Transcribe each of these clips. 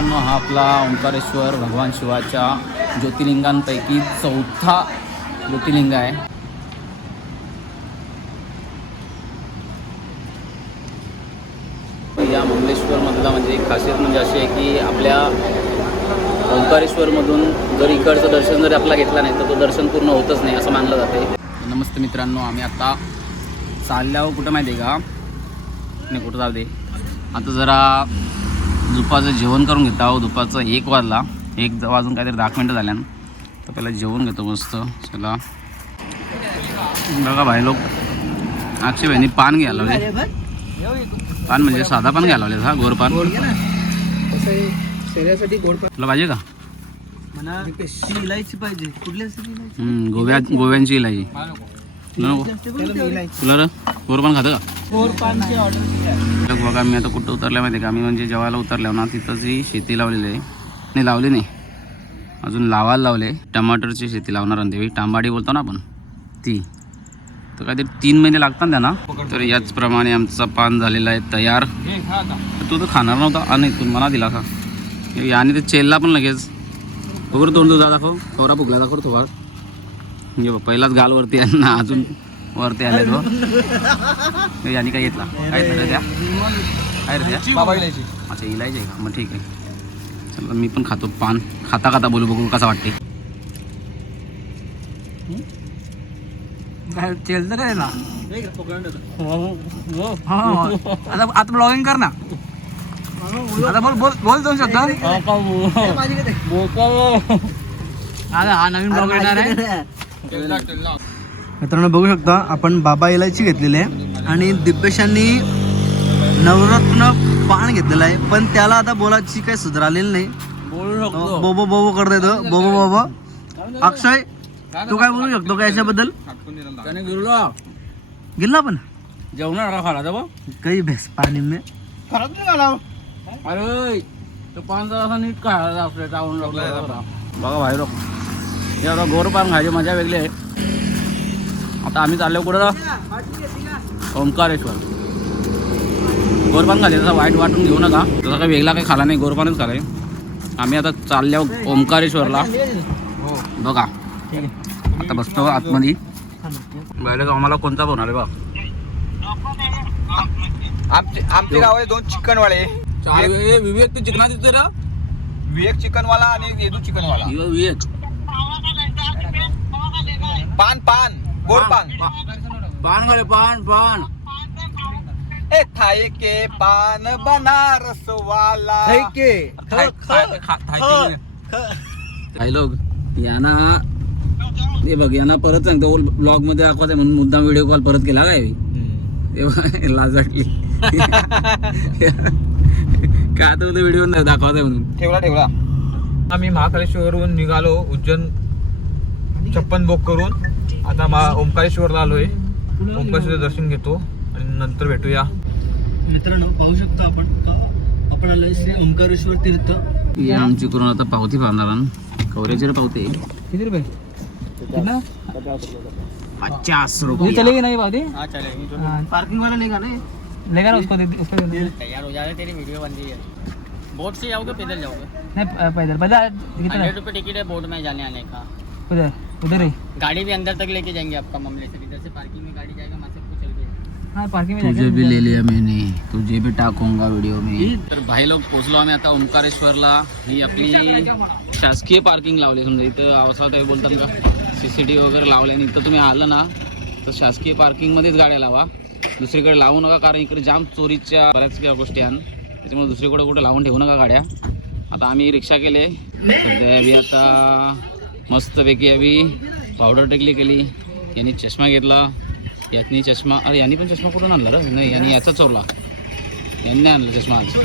मित्रांनो हा आपला ओंकारेश्वर भगवान शिवाच्या ज्योतिर्लिंगांपैकी चौथा ज्योतिर्लिंग आहे. या मंगलेश्वरमधला म्हणजे एक खासियत म्हणजे अशी आहे की आपल्या ओंकारेश्वरमधून जर इकडचं दर्शन जरी आपला घेतला नाही तर तो दर्शन पूर्ण होतच नाही असं मानलं जाते. नमस्ते मित्रांनो आम्ही आता चालल्यावर कुठं माहिती आहे का? नाही कुठं जाऊ दे. आता जरा दुपारचं जेवण करून घेत आहोत. दुपारचं एक वाजला. एक वाजून काहीतरी दहा मिनटं झाल्यानं. तर पहिला जेवण घेतो मस्त. चला. बघा भाई लोक. अक्षय बहिणी पान घ्यायला लावले. पान म्हणजे साधा पान घ्यायला लावले हा गोर पान. शरीरासाठी गोड तुला पाहिजे का? इलायची पाहिजे. गोव्या गोव्यांची इलायची. तुला खातं का? बघ बघा मी आता कुठं उतरल्या माहिती आहे का? आम्ही म्हणजे जेवायला उतरल्या ना तिथं जी शेती लावलेली आहे. नाही लावली नाही. अजून लावायला लावले टमाटरची शेती लावणार आणि देवी. टांबाडी बोलतो ना आपण? ती. तर काहीतरी तीन महिने लागतात ना त्यांना. तर याचप्रमाणे आमचा पान झालेला आहे तयार. तू तर खाणार नव्हता. आणि तू मला दिला का याने ते चेलला पण लगेच. बरोबर तोंड तुझा दाखव. खवरा फुगला दाखव थोडा पहिलाच गाल वरती आहे ना अजून वरती आले तो याने काय घेतला? काय झालं त्या? काय रे त्या? बाबा इलायची. अच्छा इलायची आहे का? मग ठीक आहे. चला मी पण खातो पान. खाता खाता बोलू बघू कसा वाटते काय चेलतं काय ना? आता आता ब्लॉगिंग कर ना. आता बोल बोल बोल दोन शब्द. आता हा नवीन ब्लॉग येणार आहे. मित्रांनो बघू शकता आपण बाबा इलायची घेतलेली आहे आणि दिव्यशांनी नवरत्न पान घेतलेलं आहे. पण त्याला आता बोलाची काही सुधार आलेली नाही. बोबो बोबो करता येतो बोबो बोबो. अक्षय तू काय बोलू शकतो का याच्याबद्दल? त्याने गेलो गेला पण. जेवणार खाला काही भेस पाणी में. अरे तो पान जर नीट टाळून बघा बाहेर. एवढं गोर पान खायची मजा वेगळी आहे. आता आम्ही चाललो कुठं? ओंकारेश्वर. गोरपान खाले तसा वाईट वाटून घेऊ नका. तसा काही वेगळा काही खाला नाही गोरपानच खालाय आम्ही आता चाललो ओंकारेश्वरला. बघा. आता बसतो आतमध्ये. बाहेर आम्हाला कोणता फोन आले बघा. आमचे आमचे गाव आहे दोन चिकनवाले. विवेक तू चिकना दिसतोय ना? विवेक चिकनवाला आणि येदू चिकनवाला. विवेक. पान पान गोड पान पान. खाले पान पान. ए थाय के पान बनारस वाला. काही लोक यांना हे बघ यांना परत सांगतो ब्लॉगमध्ये दाखवते म्हणून मुद्दाम व्हिडिओ कॉल परत केला काय तेव्हा लाज वाटली का तर व्हिडिओ दाखवते म्हणून? ठेवला ठेवला. आम्ही महाकालेश्वरवरून निघालो उज्जैन छप्पन बोक करून. आता मा ओंकारेश्वरला आलोय. ओंकारेश्वर दर्शन घेतो आणि नंतर भेटूया. मित्रांनो पाहू शकतो आपण का- आपण आलोय श्री ओंकारेश्वर तीर्थ. ही आमची करून आता पावती बांधणार कवरेची पावती. किती रुपये? कितना? पचास रुपये. चलेगी नहीं बात हा चालेल पार्किंग वाला लेगा नहीं लेगा ना उसको दे उसको। तैयार हो जाए तेरी वीडियो बन रही है। बोट से जाओगे पैदल जाओगे? नहीं पैदल। पैदल कितना हंड्रेड रुपये टिकट है बोट में जाने आने का। उधर उधर ही। गाड़ी भी अंदर तक लेके जाएंगे आपका मामले से। इधर से पार्किंग में गाड़ी जाएगा वहाँ से आपको चल के हाँ पार्किंग में तुझे भी ले लिया मैंने तुझे भी टाकूंगा व्हिडिओ में। तर भाई लोक पोचलो आम्ही आता ओंकारेश्वरला। ही आपली शासकीय पार्किंग लावली समजा इथं आवसात आहे बोलतात का? सी सी टी वगैरे लावले आणि इथं तुम्ही आलं ना तर शासकीय पार्किंगमध्येच गाड्या लावा. दुसरीकडे लावू नका कारण इकडे जाम चोरीच्या बऱ्याच काही गोष्टी आहेत. त्याच्यामुळे दुसरीकडे कुठे लावून ठेवू नका गाड्या. आता आम्ही रिक्षा केले. सध्या आम्ही आता मस्तपैकी आम्ही पावडर टेकली केली. यांनी चष्मा घेतला. यातनी चष्मा अरे यांनी पण चष्मा कुठून आणला रे? नाही यांनी याचा चोरला. यांनी नाही आणला चष्मा आज.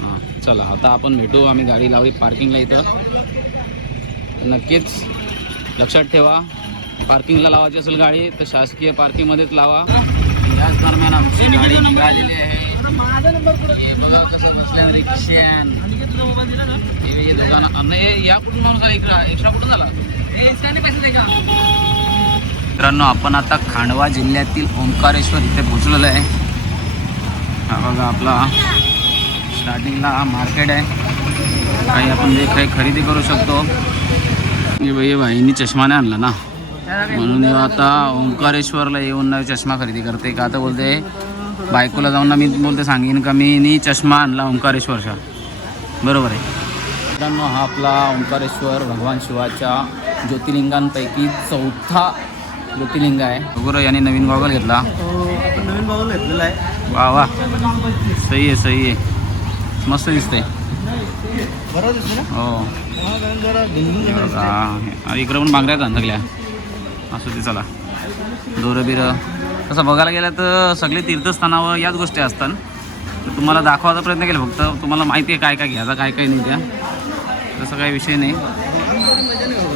हां चला आता आपण भेटू. आम्ही गाडी लावली पार्किंगला इथं. नक्कीच लक्षात ठेवा. पार्किंगला लावायची असेल गाडी तर शासकीय पार्किंगमध्येच लावा. दरम्यान आमची गाडी निघालेली आहे. बघा कसं बसल्या रिक्षान. दुकान नाही. या कुठून माणूस आला इकडं एक्स्ट्रा कुठून झाला? मित्रांनो आपण आता खांडवा जिल्ह्यातील ओंकारेश्वर इथे पोचलेलो आहे. हा बघा आपला स्टार्टिंगला हा मार्केट आहे. काही आपण जे काही खरेदी करू शकतो. हे बाई बाईंनी चष्मा नाही आणला ना. म्हणून आता ओंकारेश्वरला येऊन ना चष्मा खरेदी करते. का आता बोलते बायकोला जाऊन ना मी बोलते सांगेन का मी नी चष्मा आणला ओंकारेश्वरचा. बरोबर आहे. मित्रांनो हा आपला ओंकारेश्वर भगवान शिवाच्या ज्योतिर्लिंगांपैकी चौथा ज्योतिर्लिंग आहे. बरोबर याने नवीन गॉगल घेतला. आपण नवीन बाबूला घेतलेला आहे. वा वा. सही आहे सही आहे. मस्त दिसतो हो. हा, हे इकडे पण बांगड्या सगळ्या असं ते चला. दोरं बिरं तसं बघायला गेलं तर सगळे तीर्थस्थानावर याच गोष्टी असतात. तर तुम्हाला दाखवायचा प्रयत्न केला फक्त तुम्हाला माहिती आहे काय काय घ्यायचं काय काय नाही त्या तसं काही विषय नाही.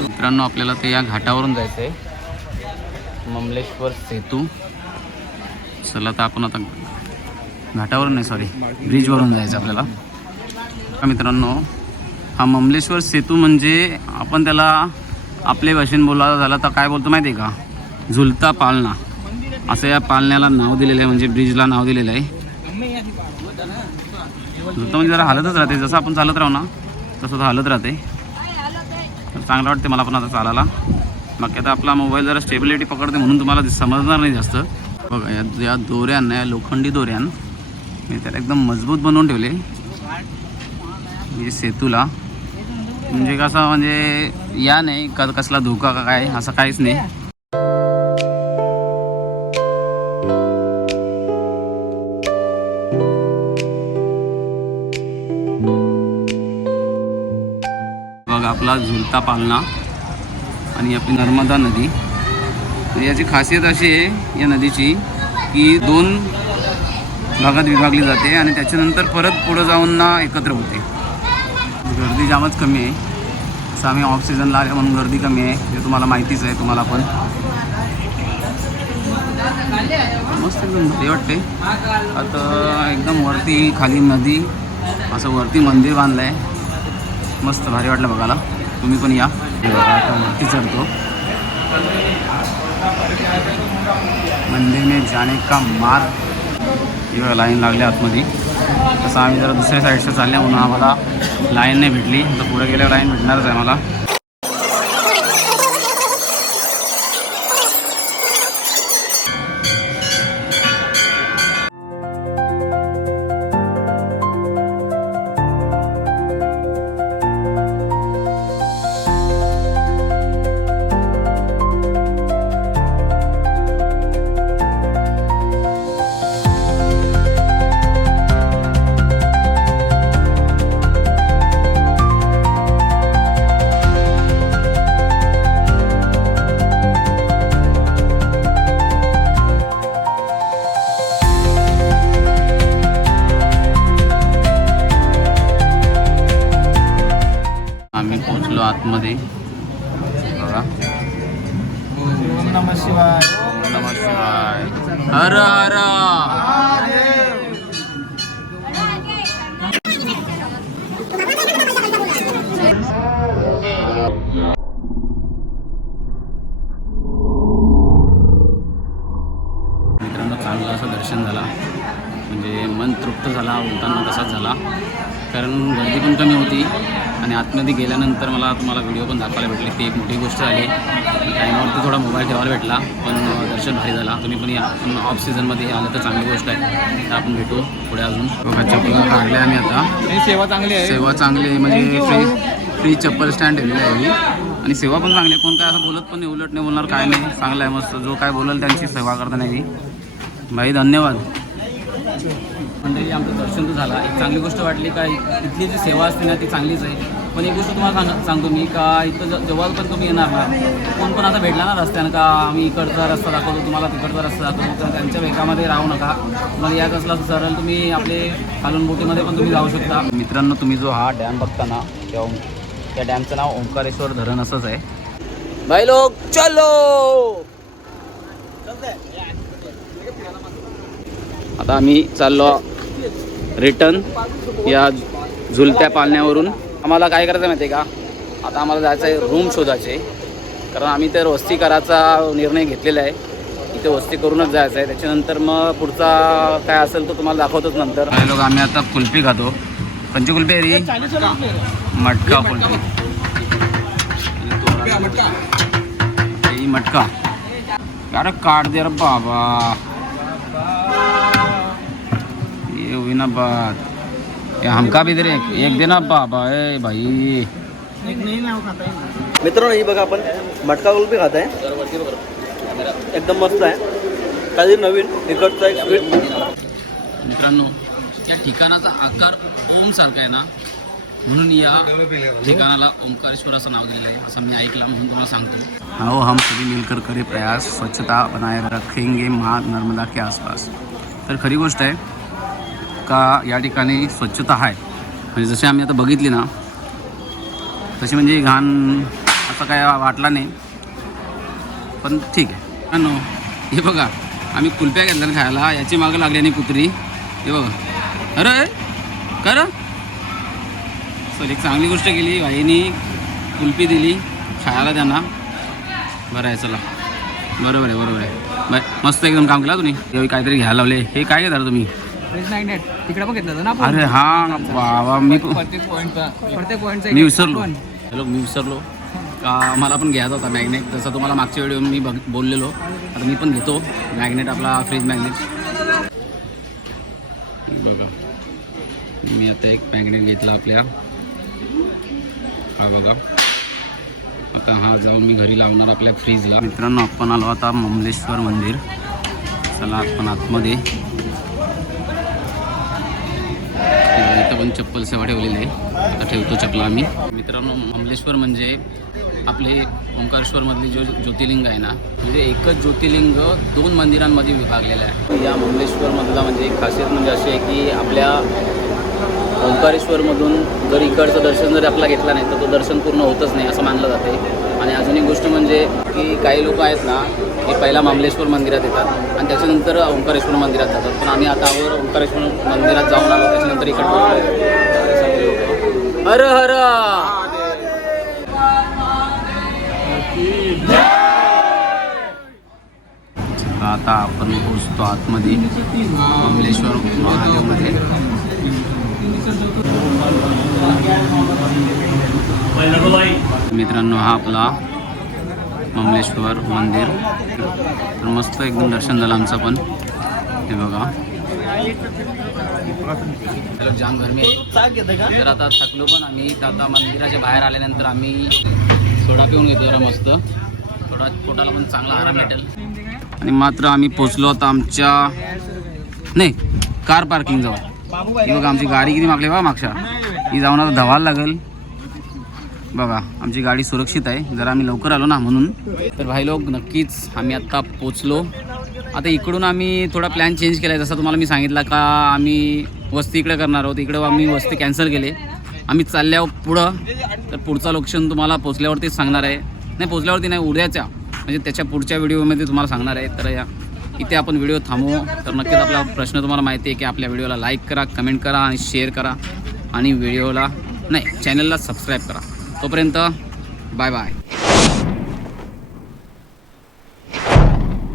मित्रांनो आपल्याला ते या घाटावरून जायचं आहे ममलेश्वर सेतू. चला तर आपण आता घाटावरून नाही सॉरी ब्रिजवरून जायचं आपल्याला. मित्रांनो हा ममलेश्वर सेतू म्हणजे आपण त्याला आपल्या भाषेने बोलायला झालं तर काय बोलतो माहिती आहे का? झुलता पालना. असं या पालण्याला नाव दिलेलं आहे म्हणजे ब्रिजला नाव दिलेलं आहे. झुलता म्हणजे जरा हालतच राहते. जसं आपण चालत राहू ना तसं तो हालत राहते. तर चांगलं वाटते मला पण आता चालायला. बाकी आता आपला मोबाईल जरा स्टेबिलिटी पकडते म्हणून तुम्हाला समजणार नाही जास्त. बघा या या दोऱ्यांना या लोखंडी दोऱ्यां मी त्याला एकदम मजबूत बनवून ठेवले. म्हणजे सेतूला. म्हणजे कसं म्हणजे या नाही का कसला धोका का काय असं काहीच नाही. बघा आपला झुलता पालना आणि आपली नर्मदा नदी. याची खासियत अशी आहे या नदीची की दोन भागात विभागली जाते आणि त्याच्यानंतर परत पुढं जाऊन ना एकत्र होते. गर्दी जामच कमी आहे. असं आम्ही ऑफ सीझनला आले म्हणून गर्दी कमी आहे. ते तुम्हाला माहितीच आहे तुम्हाला पण. मस्त एकदम भारी वाटते आता एकदम वरती खाली नदी असं वरती मंदिर बांधलं आहे मस्त भारी वाटलं बघायला. तुम्ही पण या. आता वरती चढतो. मंदिर में जाने का मार्ग? लाईन लागल्या आतमध्ये. तसं आम्ही जरा दुसऱ्या साईडचं चालल्या म्हणून आम्हाला लाईन नाही भेटली. तर पुढे गेल्यावर लाईन भेटणारच आहे मला आतमध्ये बघा. ओम नमः शिवाय. नमः शिवाय. हर हर. मित्रांनो चांगलं असं दर्शन झाला. म्हणजे मन तृप्त झाला उलटांना तसाच झाला. कारण गर्दी पण कमी होती. आणि आतमध्ये गेल्यानंतर मला तुम्हाला व्हिडिओ पण दाखवायला भेटले. ती एक मोठी गोष्ट झाली. टाईमावरती थोडा मोबाईल ठेवायला भेटला पण दर्शन भारी झाला. तुम्ही पण या. पण ऑफ सीझनमध्ये आलं तर चांगली गोष्ट आहे. तर आपण भेटू पुढे अजून. बघा चप्पल काढल्या आम्ही आता. ही सेवा चांगली आहे. सेवा चांगली आहे. म्हणजे फ्री फ्री चप्पल स्टँड ठेवलेलं आहे मी आणि सेवा पण चांगली आहे. कोण काय असं बोलत पण नाही उलट नाही बोलणार काय नाही. चांगलं आहे मस्त. जो काय बोलेल त्यांची सेवा करता नाही भाई धन्यवाद. मंडळी आमचं दर्शन तर झाला. एक चांगली गोष्ट वाटली का इथली जी सेवा असते ना ती चांगलीच आहे. पण एक गोष्ट तुम्हाला सांग सांगतो मी का इथं ज- जेव्हा पण तुम्ही येणार ना कोण पण आता भेटला ना रस्त्यानं का आम्ही इकडचा रस्ता दाखवतो तुम्हाला तिकडचा रस्ता दाखवतो तर त्यांच्या वेगामध्ये राहू नका. तुम्हाला या असला सरळ तुम्ही आपले खालून बोटीमध्ये पण तुम्ही जाऊ शकता. मित्रांनो तुम्ही जो हा डॅम बघता ना त्या त्या डॅमचं नाव ओंकारेश्वर धरण असंच आहे. भाई लोक चलो! आता आम्ही चाललो रिटर्न या झुलत्या पालण्यावरून. आम्हाला काय करायचं माहिती आहे का? आता आम्हाला जायचं आहे रूम शोधायचे. कारण आम्ही तर वस्ती करायचा निर्णय घेतलेला आहे. इथे वस्ती करूनच जायचं आहे त्याच्यानंतर मग पुढचा काय असेल तो तुम्हाला दाखवतोच नंतर. काय लोक आम्ही आता कुल्फी खातो. पंच कुल्फी आहे मटका कुल्फी. मटका. अरे काट दे रे बाबा. हुई ना बात। ये हमका भी दे रे एक, एक देना बाबा ए भाई। मित्रांनो ही बघा आपण मटका कुल्फी खात आहे एकदम मस्त आहे। काहीतरी नवीन तिकडचा एक स्वीट मित्रांनो या ठिकाणाचा आकार ओम सारखा आहे ना? म्हणून या ठिकाणाला ओंकारेश्वर असं नाव दिलेलं आहे असं मी ऐकलं म्हणून तुम्हाला सांगतो. हो हम सभी मिलकर करे प्रयास स्वच्छता बनाए रखेंगे माँ नर्मदा के आसपास। तर खरी गोष्ट आहे का या ठिकाणी स्वच्छता आहे? म्हणजे जसे आम्ही आता बघितली ना तशी म्हणजे घाण असं काय वाटला नाही. पण ठीक आहे. नो हे बघा आम्ही कुल्प्या घेतल्या ना खायला याची मागं लागली आणि कुत्री. हे बघा. अरे कर सर एक चांगली गोष्ट केली भाईनी कुल्फी दिली खायला त्यांना. बरं आहे चला. बरोबर आहे बरोबर आहे. बाय. मस्त एकदम काम केला तुम्ही. काहीतरी घ्यायला लावले. हे काय घेतात तुम्ही? तिकडे ना अरे हा वा मी पण- प्रत्येक पॉईंटचा प्रत्येक पॉईंटचा मी विसरलो. हॅलो मी विसरलो. का मला पण घ्यायचा होता मॅग्नेट जसं तुम्हाला मागच्या व्हिडिओ मी बघ बोललेलो. आता मी पण घेतो. मॅग्नेट आपला फ्रीज मॅग्नेट बघा. मी आता एक मॅग्नेट घेतला आपल्या. हा बघा. आता हा जाऊन मी घरी लावणार आपल्या फ्रीजला मित्रांनो आपण आलो आता ममलेश्वर मंदिर. चला आपण आतमध्ये. इथं चप्पल सेवा ठेवलेली आहे आता ठेवतो चपला आम्ही. मित्रांनो ममलेश्वर म्हणजे आपले ओंकारेश्वरमधले जो ज्योतिर्लिंग आहे ना म्हणजे एकच ज्योतिर्लिंग दोन मंदिरांमध्ये विभागलेलं आहे. या ममलेश्वरमधला म्हणजे एक खासियत म्हणजे अशी आहे की आपल्या ओंकारेश्वरमधून जर इकडचं दर्शन जर आपला घेतला नाही तर तो दर्शन पूर्ण होतच नाही असं मानलं जाते. आणि अजून एक गोष्ट म्हणजे की काही लोक आहेत ना हे पहिला मामलेश्वर मंदिरात येतात आणि त्याच्यानंतर ओंकारेश्वर मंदिरात जातात. पण आम्ही आता आवर ओंकारेश्वर मंदिरात जाऊन आलो त्याच्यानंतर इकडे हर हर! आता आपण पोचतो आतमध्ये कमलेश्वर महादेवमध्ये. मित्रांनो हा आपला ममलेश्वर मंदिर. तर मस्त एकदम दर्शन झालं आमचं पण. हे बघा. जाम गरमी आहे. तर आता थकलो पण आम्ही. तर आता मंदिराच्या बाहेर आल्यानंतर आम्ही सोडा पिऊन घेतो जरा मस्त. थोडा पोटाला पण चांगला आराम भेटेल. आणि मात्र आम्ही पोचलो आता आमच्या नाही कार पार्किंग जवळ. ही बघा आमची गाडी किती मागली बघा मागच्या. ही जाऊन आता धवायला लागेल. बघा आमची गाडी सुरक्षित आहे. जर आम्ही लवकर आलो ना म्हणून. तर भाई लोक नक्कीच आम्ही आत्ता पोचलो. आता इकडून आम्ही थोडा प्लॅन चेंज केला आहे जसं तुम्हाला मी सांगितलं का आम्ही वस्ती इकडे करणार आहोत. इकडे आम्ही वस्ती कॅन्सल केले. आम्ही चालल्यावर पुढं तर पुढचा लोकेशन तुम्हाला पोचल्यावरतीच सांगणार आहे. नाही पोचल्यावरती नाही उद्याच्या म्हणजे त्याच्या पुढच्या व्हिडिओमध्ये तुम्हाला सांगणार आहे. तर या. इथे आपण व्हिडिओ थांबवू तर नक्कीच आपला प्रश्न तुम्हाला माहिती आहे की आपल्या व्हिडिओला लाईक करा कमेंट करा आणि शेअर करा. आणि व्हिडिओला नाही चॅनलला सबस्क्राईब करा. तोपर्यंत बाय बाय